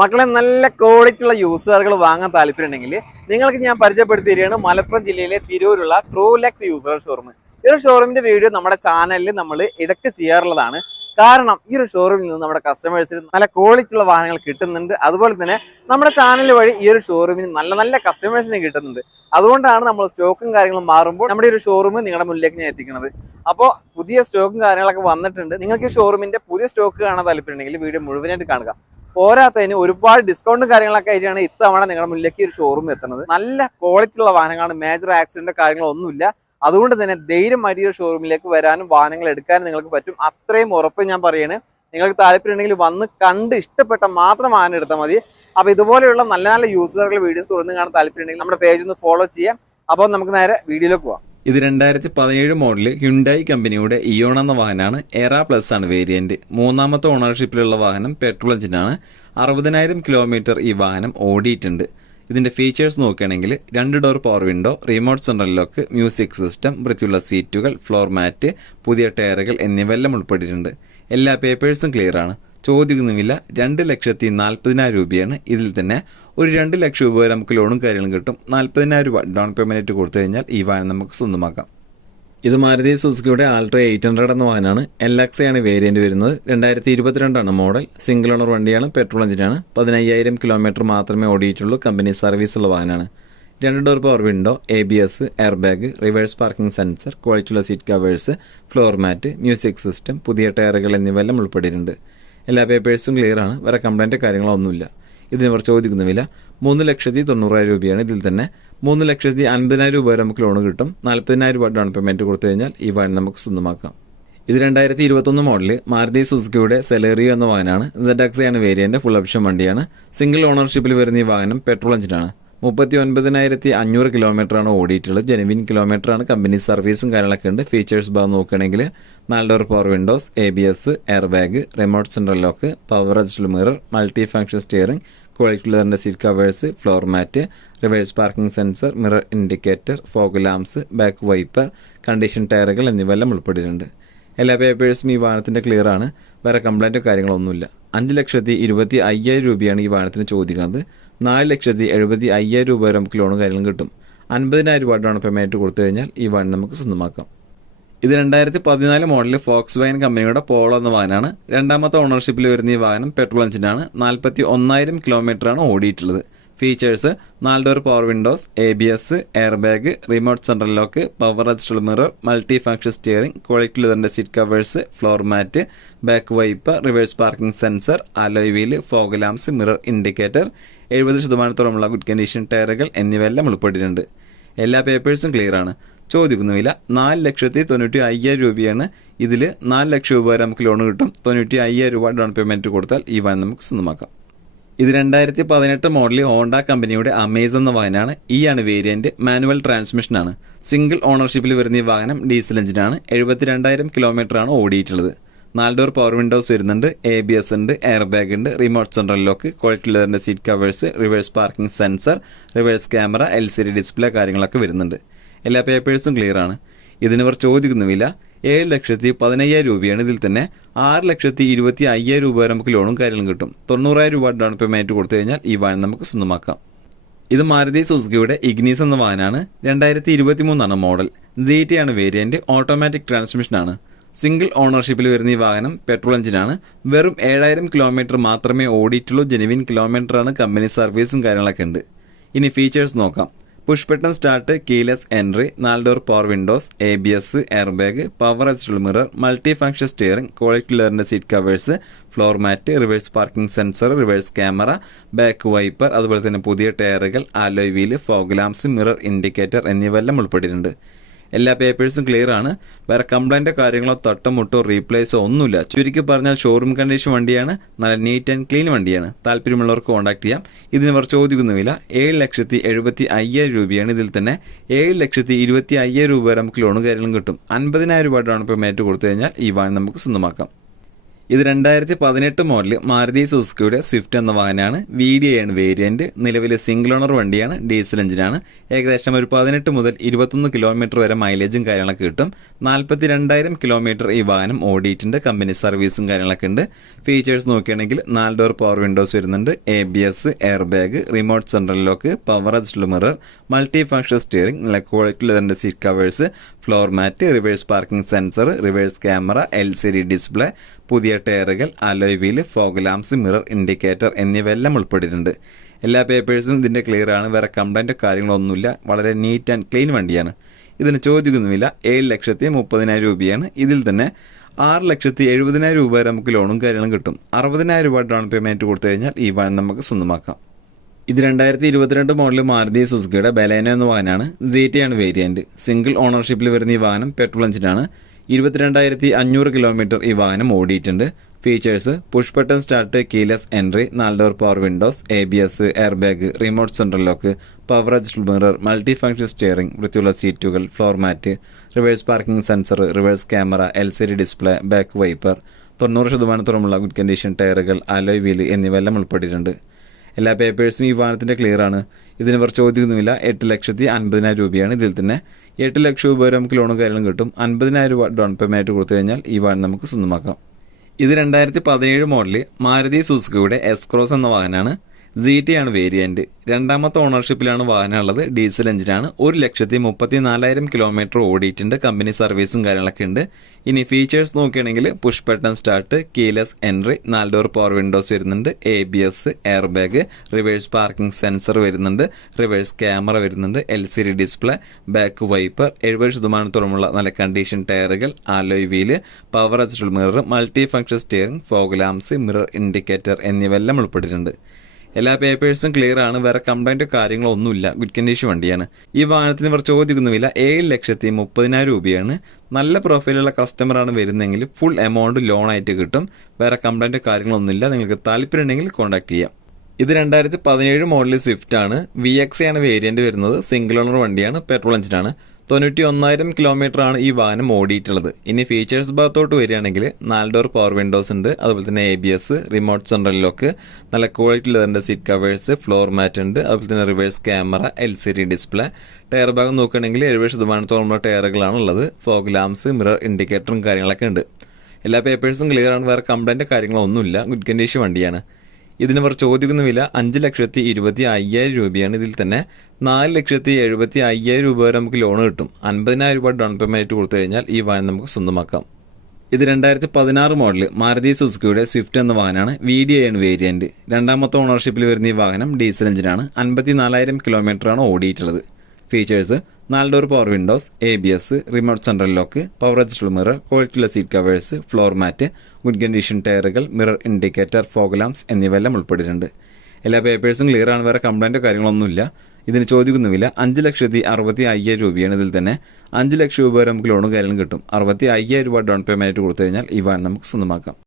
മക്കളെ നല്ല ക്വാളിറ്റി ഉള്ള യൂസറുകൾ വാങ്ങാൻ താല്പര്യമുണ്ടെങ്കിൽ നിങ്ങൾക്ക് ഞാൻ പരിചയപ്പെടുത്തി തരികയാണ് മലപ്പുറം ജില്ലയിലെ തിരൂരുള്ള ട്രൂ ലെക്ട് യൂസർ ഷോറൂം ഈ ഒരു ഷോറൂമിന്റെ വീഡിയോ നമ്മുടെ ചാനലിൽ നമ്മൾ ഇടയ്ക്ക് ചെയ്യാറുള്ളതാണ്. കാരണം ഈ ഒരു ഷോറൂമിൽ നിന്ന് നമ്മുടെ കസ്റ്റമേഴ്സിന് നല്ല ക്വാളിറ്റി ഉള്ള വാഹനങ്ങൾ കിട്ടുന്നുണ്ട്. അതുപോലെ തന്നെ നമ്മുടെ ചാനൽ വഴി ഈ ഒരു ഷോറൂമിന് നല്ല നല്ല കസ്റ്റമേഴ്സിനെ കിട്ടുന്നുണ്ട്. അതുകൊണ്ടാണ് നമ്മൾ സ്റ്റോക്കും കാര്യങ്ങളും മാറുമ്പോൾ നമ്മുടെ ഒരു ഷോറൂം നിങ്ങളുടെ മുന്നിലേക്ക് ഞാൻ എത്തിക്കുന്നത്. അപ്പോൾ പുതിയ സ്റ്റോക്കും കാര്യങ്ങളൊക്കെ വന്നിട്ടുണ്ട്. നിങ്ങൾക്ക് ഈ ഷോറൂമിന്റെ പുതിയ സ്റ്റോക്ക് കാണാൻ താല്പര്യമുണ്ടെങ്കിൽ വീഡിയോ മുഴുവനായിട്ട് കാണുക. പോരാത്തതിന് ഒരുപാട് ഡിസ്കൗണ്ടും കാര്യങ്ങളൊക്കെ ആയിട്ടാണ് ഇത്തവണ നിങ്ങളുടെ മുന്നിലേക്ക് ഒരു ഷോറൂം എത്തുന്നത്. നല്ല ക്വാളിറ്റി ഉള്ള വാഹനങ്ങളാണ്. മേജർ ആക്സിഡന്റ് കാര്യങ്ങളൊന്നുമില്ല അതുകൊണ്ട് തന്നെ ധൈര്യമായിട്ട് ഈ ഷോറൂമിലേക്ക് വരാനും വാഹനങ്ങൾ എടുക്കാനും നിങ്ങൾക്ക് പറ്റും. അത്രയും ഉറപ്പ് ഞാൻ പറയാണ്. നിങ്ങൾക്ക് താല്പര്യമുണ്ടെങ്കിൽ വന്ന് കണ്ട് ഇഷ്ടപ്പെട്ട മാത്രം വാഹനം എടുത്താൽ മതി. അപ്പൊ ഇതുപോലെയുള്ള നല്ല നല്ല യൂസറുകൾ വീഡിയോസ് തുറന്ന് കാണാൻ താല്പര്യമുണ്ടെങ്കിൽ നമ്മുടെ പേജ് ഒന്ന് ഫോളോ ചെയ്യാം. അപ്പോൾ നമുക്ക് നേരെ വീഡിയോയിലേക്ക് പോവാം. ഇത് രണ്ടായിരത്തി പതിനേഴ് മോഡലിൽ ഹ്യുണ്ടായി കമ്പനിയുടെ ഇയോൺ എന്ന വാഹനമാണ്. എറ പ്ലസ് ആണ് വേരിയന്റ് മൂന്നാമത്തെ ഓണർഷിപ്പിലുള്ള വാഹനം പെട്രോൾ എഞ്ചിനാണ് അറുപതിനായിരം കിലോമീറ്റർ ഈ വാഹനം ഓടിയിട്ടുണ്ട്. ഇതിന്റെ ഫീച്ചേഴ്സ് നോക്കുകയാണെങ്കിൽ രണ്ട് door power window remote central lock music system വൃത്തിയുള്ള സീറ്റുകൾ ഫ്ലോർ മാറ്റ് പുതിയ ടയറുകൾ എന്നിവയെല്ലാം ഉൾപ്പെട്ടിട്ടുണ്ട്. എല്ലാ പേപ്പേഴ്സും ക്ലിയർ ആണ്. ചോദിക്കുന്നുമില്ല. രണ്ട് ലക്ഷത്തി നാൽപ്പതിനായിരം രൂപയാണ്. ഇതിൽ തന്നെ ഒരു രണ്ട് ലക്ഷം രൂപ വരെ നമുക്ക് ലോണും കാര്യങ്ങളും കിട്ടും. നാൽപ്പതിനായിരം രൂപ ഡൗൺ പേയ്മെന്റ് കൊടുത്തു കഴിഞ്ഞാൽ ഈ വാഹനം നമുക്ക് സ്വന്തമാക്കാം. ഇത് മാരുതി സുസുക്കിയുടെ ആൾട്രോ എയ്റ്റ് ഹൺഡ്രഡ് എന്ന വാഹനമാണ്. എൽ എക്സ് ആണ് വേരിയന്റ് വരുന്നത്. രണ്ടായിരത്തി ഇരുപത്തിരണ്ടാണ് മോഡൽ. സിംഗിൾ ഓണർ വണ്ടിയാണ്. പെട്രോൾ എഞ്ചിനാണ്. പതിനയ്യായിരം കിലോമീറ്റർ മാത്രമേ ഓടിയിട്ടുള്ളൂ. കമ്പനി സർവീസ് ഉള്ള വാഹനമാണ്. രണ്ട് door power window A B S air bag reverse parking sensor ക്വാളിറ്റിയുള്ള seat covers floor mat music system പുതിയ ടയറുകൾ എന്നിവയെല്ലാം ഉൾപ്പെട്ടിട്ടുണ്ട്. എല്ലാ പേപ്പേഴ്സും ക്ലിയറാണ് വേറെ കംപ്ലൈന്റ് കാര്യങ്ങളൊന്നുമില്ല ഇതിന് ഇവർ ചോദിക്കുന്ന വില മൂന്ന് ലക്ഷത്തി തൊണ്ണൂറായിരം രൂപയാണ് ഇതിൽ തന്നെ. മൂന്ന് ലക്ഷത്തി അൻപതിനായിരം രൂപ വരെ നമുക്ക് ലോൺ കിട്ടും. നാൽപ്പതിനായിരം രൂപ ഡൗൺ പേയ്മെന്റ് കൊടുത്തു കഴിഞ്ഞാൽ ഈ വാൻ നമുക്ക് സ്വന്തമാക്കാം. ഇത് രണ്ടായിരത്തി ഇരുപത്തൊന്ന് മോഡൽ മാരുതി സുസുക്കിയുടെ സെലേറിയോ എന്ന വാഹനമാണ് സെഡ് ആണ് വേരിയന്റ് ഫുൾ ഓപ്ഷൻ വണ്ടിയാണ്. സിംഗിൾ ഓണർഷിപ്പിൽ വരുന്ന ഈ വാഹനം പെട്രോൾ എഞ്ചിനാണ് മുപ്പത്തി ഒൻപതിനായിരത്തി അഞ്ഞൂറ് കിലോമീറ്റർ ആണ് ഓടിയിട്ടുള്ളത്. ജെനുവിൻ കിലോമീറ്റർ ആണ്. കമ്പനി സർവീസും കാര്യങ്ങളൊക്കെ ഉണ്ട്. ഫീച്ചേഴ്സ് ഭാഗം നോക്കുകയാണെങ്കിൽ നാല് door power windows A B S air bag remote central lock power adjust mirror multi function steering quality seat covers floor mat reverse parking sensor mirror indicator fog lamps back wiper condition ടയറുകൾ എന്നിവയെല്ലാം ഉൾപ്പെട്ടിട്ടുണ്ട്. എല്ലാ പേപ്പേഴ്സും ഈ വാഹനത്തിന്റെ clear ആണ്. വേറെ കംപ്ലൈന്റോ കാര്യങ്ങളൊന്നുമില്ല അഞ്ച് ലക്ഷത്തി ഇരുപത്തി അയ്യായിരം രൂപയാണ് ഈ വാഹനത്തിന് ചോദിക്കുന്നത്. നാല് ലക്ഷത്തി എഴുപത്തി അയ്യായിരം രൂപ വരെ നമുക്ക് ലോണും കാര്യങ്ങളും കിട്ടും. അൻപതിനായിരം രൂപ ഡൗൺ പേയ്മെന്റ് കൊടുത്തു കഴിഞ്ഞാൽ ഈ വാഹനം നമുക്ക് സ്വന്തമാക്കാം. ഇത് രണ്ടായിരത്തി പതിനാല് മോഡലിൽ ഫോക്സ് വാഗൻ കമ്പനിയുടെ പോളോ എന്ന വാഹനമാണ്. രണ്ടാമത്തെ ഓണർഷിപ്പിൽ വരുന്ന ഈ വാഹനം പെട്രോൾ എഞ്ചിനാണ് നാൽപ്പത്തി ഒന്നായിരം കിലോമീറ്ററാണ് ഓടിയിട്ടുള്ളത്. ഫീച്ചേഴ്സ് നാല് door power windows A B S air bag remote central lock power adjustable mirror multi function steering quality ലെതറിന്റെ seat covers floor mat back wipe reverse parking sensor alloy wheel fog lamps mirror indicator എഴുപത് ശതമാനത്തോളമുള്ള good condition ടയറുകൾ എന്നിവയെല്ലാം ഉൾപ്പെട്ടിട്ടുണ്ട്. എല്ലാ പേപ്പേഴ്സും clear ആണ്. ചോദിക്കുന്ന വില നാല് ലക്ഷത്തി തൊണ്ണൂറ്റി അയ്യായിരം രൂപയാണ്. ഇതിൽ നാല് ലക്ഷം രൂപ വരെ നമുക്ക് ലോൺ കിട്ടും. തൊണ്ണൂറ്റി അയ്യായിരം രൂപ ഡൗൺ പേയ്മെന്റ് കൊടുത്താൽ ഈ വാഹനം നമുക്ക് സ്വന്തമാക്കാം. ഇത് രണ്ടായിരത്തി പതിനെട്ട് മോഡലിൽ ഹോണ്ട കമ്പനിയുടെ അമേസ് എന്ന വാഹനമാണ്. ഈ ആണ് വേരിയന്റ് മാനുവൽ ട്രാൻസ്മിഷനാണ് സിംഗിൾ ഓണർഷിപ്പിൽ വരുന്ന ഈ വാഹനം ഡീസൽ എഞ്ചിനാണ് എഴുപത്തിരണ്ടായിരം ആണ് ഓടിയിട്ടുള്ളത്. നാല് ഡോർ പവർ വിൻഡോസ് വരുന്നുണ്ട്. എ ബി എസ് ഉണ്ട് എയർ ബാഗ് ഉണ്ട് remote central lock quality ലെതറിന്റെ seat covers reverse parking sensor reverse camera L C D display കാര്യങ്ങളൊക്കെ വരുന്നുണ്ട്. എല്ലാ പേപ്പേഴ്സും ക്ലിയർ ആണ്. ഇതിന് ഇവർ ചോദിക്കുന്ന വില ഏഴ് ലക്ഷത്തി പതിനയ്യായിരം രൂപയാണ് ഇതിൽ തന്നെ. ആറ് ലക്ഷത്തി ഇരുപത്തി അയ്യായിരം രൂപ വരെ നമുക്ക് ലോണും കാര്യങ്ങളും കിട്ടും. തൊണ്ണൂറായിരം രൂപ ഡൗൺ പേയ്മെന്റ് കൊടുത്തു കഴിഞ്ഞാൽ ഈ വാഹനം നമുക്ക് സ്വന്തമാക്കാം. ഇത് മാരുതി സുസുക്കിയുടെ ഇഗ്നീസ് എന്ന വാഹനമാണ്. രണ്ടായിരത്തി ഇരുപത്തി മൂന്നാണ് മോഡൽ. ജി ടി ആണ് വേരിയന്റ് ഓട്ടോമാറ്റിക് ട്രാൻസ്മിഷനാണ് സിംഗിൾ ഓണർഷിപ്പിൽ വരുന്ന ഈ വാഹനം പെട്രോൾ എഞ്ചിനാണ് വെറും ഏഴായിരം കിലോമീറ്റർ മാത്രമേ ഓടിയിട്ടുള്ളൂ. ജെനുവിൻ കിലോമീറ്ററാണ് കമ്പനി സർവീസും കാര്യങ്ങളൊക്കെ ഉണ്ട്. ഇനി ഫീച്ചേഴ്സ് നോക്കാം. Push button start keyless entry നാല് door power windows A B S air bag power adjustable mirror multi function steering quality ലെയറിന്റെ seat covers floor mat reverse parking sensor reverse camera back wiper അതുപോലെ തന്നെ പുതിയ ടയറുകൾ alloy wheel fog lamps mirror indicator എന്നിവയെല്ലാം ഉൾപ്പെട്ടിട്ടുണ്ട്. എല്ലാ പേപ്പേഴ്സും clear ആണ്. വേറെ കംപ്ലൈന്റോ കാര്യങ്ങളോ തട്ടമുട്ടോ റീപ്ലേസോ ഒന്നുമില്ല. ചുരുക്കി പറഞ്ഞാൽ ഷോറൂം കണ്ടീഷൻ വണ്ടിയാണ്. നല്ല നീറ്റ് ആൻഡ് ക്ലീൻ വണ്ടിയാണ്. താല്പര്യമുള്ളവർക്ക് കോൺടാക്ട് ചെയ്യാം. ഇതിന് ഇവർ ചോദിക്കുന്ന വില ഏഴ് ലക്ഷത്തി എഴുപത്തി അയ്യായിരം രൂപയാണ് ഇതിൽ തന്നെ. ഏഴ് ലക്ഷത്തി ഇരുപത്തി അയ്യായിരം രൂപ വരെ നമുക്ക് ലോണും കാര്യങ്ങളും കിട്ടും. അൻപതിനായിരം രൂപ ഡൗൺ പേയ്മെന്റ് കൊടുത്തു കഴിഞ്ഞാൽ ഈ വാഹനം നമുക്ക് സ്വന്തമാക്കാം. ഇത് രണ്ടായിരത്തി പതിനെട്ട് മോഡൽ മാരുതി സുസുക്കിയുടെ സ്വിഫ്റ്റ് എന്ന വാഹനമാണ്. വി ഡി ആണ് വേരിയന്റ് നിലവിലെ സിംഗിൾ ഓണർ വണ്ടിയാണ്. ഡീസൽ എഞ്ചിനാണ് ഏകദേശം ഒരു പതിനെട്ട് മുതൽ ഇരുപത്തൊന്ന് കിലോമീറ്റർ വരെ മൈലേജും കാര്യങ്ങളൊക്കെ കിട്ടും. നാൽപ്പത്തി രണ്ടായിരം കിലോമീറ്റർ ഈ വാഹനം ഓടിയിട്ടുണ്ട്. കമ്പനി സർവീസും കാര്യങ്ങളൊക്കെ ഉണ്ട്. ഫീച്ചേഴ്സ് നോക്കുകയാണെങ്കിൽ നാല് ഡോർ പവർ വിൻഡോസ് വരുന്നുണ്ട്. A B S air bag remote central lock power adjust mirror multi function steering നല്ല ലെതറിന്റെ seat covers floor mat reverse parking sensor reverse camera L C D display പുതിയ ടയറുകൾ alloy wheel fog lamps mirror indicator എന്നിവയെല്ലാം ഉൾപ്പെട്ടിട്ടുണ്ട്. എല്ലാ പേപ്പേഴ്സും ഇതിന്റെ clear ആണ്. വേറെ കംപ്ലൈന്റോ കാര്യങ്ങളൊന്നുമില്ല. വളരെ നീറ്റ് ആൻഡ് ക്ലീൻ വണ്ടിയാണ്. ഇതിന് ചോദിക്കുന്നുമില്ല. ഏഴ് ലക്ഷത്തി മുപ്പതിനായിരം രൂപയാണ്. ഇതിൽ തന്നെ ആറ് ലക്ഷത്തി എഴുപതിനായിരം രൂപ വരെ നമുക്ക് ലോണും കാര്യങ്ങളും കിട്ടും. അറുപതിനായിരം രൂപ ഡൗൺ പേയ്മെന്റ് കൊടുത്തു കഴിഞ്ഞാൽ ഈ വണ്ടി നമുക്ക് സ്വന്തമാക്കാം. ഇത് രണ്ടായിരത്തി ഇരുപത്തിരണ്ട് മോഡൽ മാരുതി സുസുക്കിയുടെ ബലേനോ എന്ന വാഹനമാണ്. ആണ് വേരിയന്റ് സിംഗിൾ ഓണർഷിപ്പിൽ വരുന്ന ഈ വാഹനം പെട്രോൾ എഞ്ചിനാണ്. ഇരുപത്തിരണ്ടായിരത്തി അഞ്ഞൂറ് കിലോമീറ്റർ ഈ വാഹനം ഓടിയിട്ടുണ്ട്. Features push button start keyless entry നാല് door power windows A B S air bag remote central lock power adjust mirror multi function steering വൃത്തിയുള്ള സീറ്റുകൾ floor mat reverse parking sensor reverse camera L C D display back wiper തൊണ്ണൂറ് ശതമാനത്തോളമുള്ള good condition ടയറുകൾ alloy wheel എന്നിവയെല്ലാം ഉൾപ്പെട്ടിട്ടുണ്ട്. എല്ലാ പേപ്പേഴ്സും ഈ വാഹനത്തിന്റെ ക്ലിയർ ആണ്. ഇതിന് ഇവർ ചോദിക്കുന്നുമില്ല എട്ട് ലക്ഷത്തി അൻപതിനായിരം രൂപയാണ് ഇതിൽ തന്നെ. എട്ട് ലക്ഷം രൂപ വരെ നമുക്ക് ലോണും കാര്യങ്ങളും കിട്ടും. അൻപതിനായിരം രൂപ ഡൗൺ പേയ്മെന്റ് കൊടുത്തു കഴിഞ്ഞാൽ ഈ വാഹനം നമുക്ക് സ്വന്തമാക്കാം. ഇത് രണ്ടായിരത്തി പതിനേഴ് മോഡൽ മാരുതി സുസുക്കിയുടെ എസ് ക്രോസ് എന്ന വാഹനമാണ്. ടി ആണ് വേരിയന്റ് രണ്ടാമത്തെ ഓണർഷിപ്പിലാണ് വാഹനം ഉള്ളത് ഡീസൽ എഞ്ചിനാണ് ഒരു ലക്ഷത്തി മുപ്പത്തി നാലായിരം കിലോമീറ്റർ ഓടിയിട്ടുണ്ട് കമ്പനി സർവീസും കാര്യങ്ങളൊക്കെ ഉണ്ട്. ഇനി ഫീച്ചേഴ്സ് നോക്കുകയാണെങ്കിൽ push button start keyless entry നാല് ഡോർ പവർ വിൻഡോസ് വരുന്നുണ്ട്. A B S air bag reverse parking sensor വരുന്നുണ്ട്. റിവേഴ്സ് ക്യാമറ വരുന്നുണ്ട്. L C D display back wiper എഴുപത് ശതമാനത്തോളമുള്ള നല്ല കണ്ടീഷൻ ടയറുകൾ alloy wheel power adjustable mirror multi function steering fog lamps mirror indicator എന്നിവയെല്ലാം ഉൾപ്പെട്ടിട്ടുണ്ട്. എല്ലാ പേപ്പേഴ്സും ക്ലിയർ ആണ്. വേറെ കംപ്ലൈന്റോ കാര്യങ്ങളോ ഒന്നുമില്ല ഗുഡ് കണ്ടീഷൻ വണ്ടിയാണ്. ഈ വാഹനത്തിന് ഇവർ ചോദിക്കുന്നുമില്ല. ഏഴ് ലക്ഷത്തി മുപ്പതിനായിരം രൂപയാണ്. നല്ല പ്രൊഫൈലുള്ള കസ്റ്റമറാണ് വരുന്നതെങ്കിൽ ഫുൾ എമൗണ്ട് ലോൺ ആയിട്ട് കിട്ടും. വേറെ കംപ്ലൈന്റോ കാര്യങ്ങളൊന്നുമില്ല. നിങ്ങൾക്ക് താല്പര്യമുണ്ടെങ്കിൽ കോൺടാക്ട് ചെയ്യാം. ഇത് രണ്ടായിരത്തി പതിനേഴ് മോഡൽ സ്വിഫ്റ്റ് ആണ്. വി എക്സ് ആണ് വേരിയന്റ് വരുന്നത്. സിംഗിൾ ഓണർ വണ്ടിയാണ്. പെട്രോൾ എഞ്ചിനാണ് തൊണ്ണൂറ്റി ഒന്നായിരം ആണ് ഈ വാഹനം ഓടിയിട്ടുള്ളത്. ഇനി ഫീച്ചേഴ്സ് ഭാഗത്തോട്ട് വരികയാണെങ്കിൽ നാല് ഡോർ പവർ വിൻഡോസ് ഉണ്ട് അതുപോലെ തന്നെ A B S remote central lock നല്ല ക്വാളിറ്റി ലെതറിന്റെ സീറ്റ് കവേഴ്സ് ഫ്ലോർ മാറ്റ് ഉണ്ട് അതുപോലെ തന്നെ reverse camera L C D display tyre ഭാഗം നോക്കുകയാണെങ്കിൽ എഴുപത് ശതമാനത്തോളം ടയറുകളാണ് ഉള്ളത്. ഫോഗ് ലാംസ് മിറർ ഇൻഡിക്കേറ്ററും കാര്യങ്ങളൊക്കെ ഉണ്ട്. എല്ലാ പേപ്പേഴ്സും ക്ലിയർ ആണ് വേറെ കംപ്ലൈന്റ് കാര്യങ്ങളൊന്നുമില്ല. ഗുഡ് കണ്ടീഷൻ വണ്ടിയാണ്. ഇതിന് ഇവർ ചോദിക്കുന്ന വില അഞ്ച് ലക്ഷത്തി ഇരുപത്തി അയ്യായിരം രൂപയാണ്. ഇതിൽ തന്നെ നാല് ലക്ഷത്തി എഴുപത്തി അയ്യായിരം രൂപ വരെ നമുക്ക് ലോൺ കിട്ടും. അൻപതിനായിരം രൂപ ഡൗൺ പേയ്മെന്റ് കൊടുത്തു കഴിഞ്ഞാൽ ഈ വാഹനം നമുക്ക് സ്വന്തമാക്കാം. ഇത് രണ്ടായിരത്തി പതിനാറ് മോഡൽ മാരുതി സുസുക്കിയുടെ സ്വിഫ്റ്റ് എന്ന വാഹനമാണ്. വി ഡി ആണ് വേരിയന്റ് രണ്ടാമത്തെ ഓണർഷിപ്പിൽ വരുന്ന ഈ വാഹനം ഡീസൽ എഞ്ചിനാണ്. അൻപത്തിനാലായിരം കിലോമീറ്ററാണ് ഓടിയിട്ടുള്ളത്. ഫീച്ചേഴ്സ് നാല് door power windows A B S remote central lock power adjustable mirror ക്വാളിറ്റിയുള്ള seat covers floor mat good condition ടയറുകൾ മിറർ ഇൻഡിക്കേറ്റർ ഫോഗ് ലാംപ്സ് എന്നിവയെല്ലാം ഉൾപ്പെട്ടിട്ടുണ്ട്. എല്ലാ പേപ്പേഴ്സും ക്ലിയർ ആണ് വേറെ കംപ്ലൈന്റോ കാര്യങ്ങളൊന്നുമില്ല. ഇതിന് ചോദിക്കുന്ന വില അഞ്ച് ലക്ഷത്തി അറുപത്തി അയ്യായിരം രൂപയാണ് ഇതിൽ തന്നെ. അഞ്ച് ലക്ഷം രൂപ വരെ നമുക്ക് ലോണും കാര്യങ്ങളും കിട്ടും. അറുപത്തി അയ്യായിരം രൂപ ഡൗൺ പേയ്മെന്റ് കൊടുത്തു കഴിഞ്ഞാൽ ഈ വാൻ നമുക്ക് സ്വന്തമാക്കാം.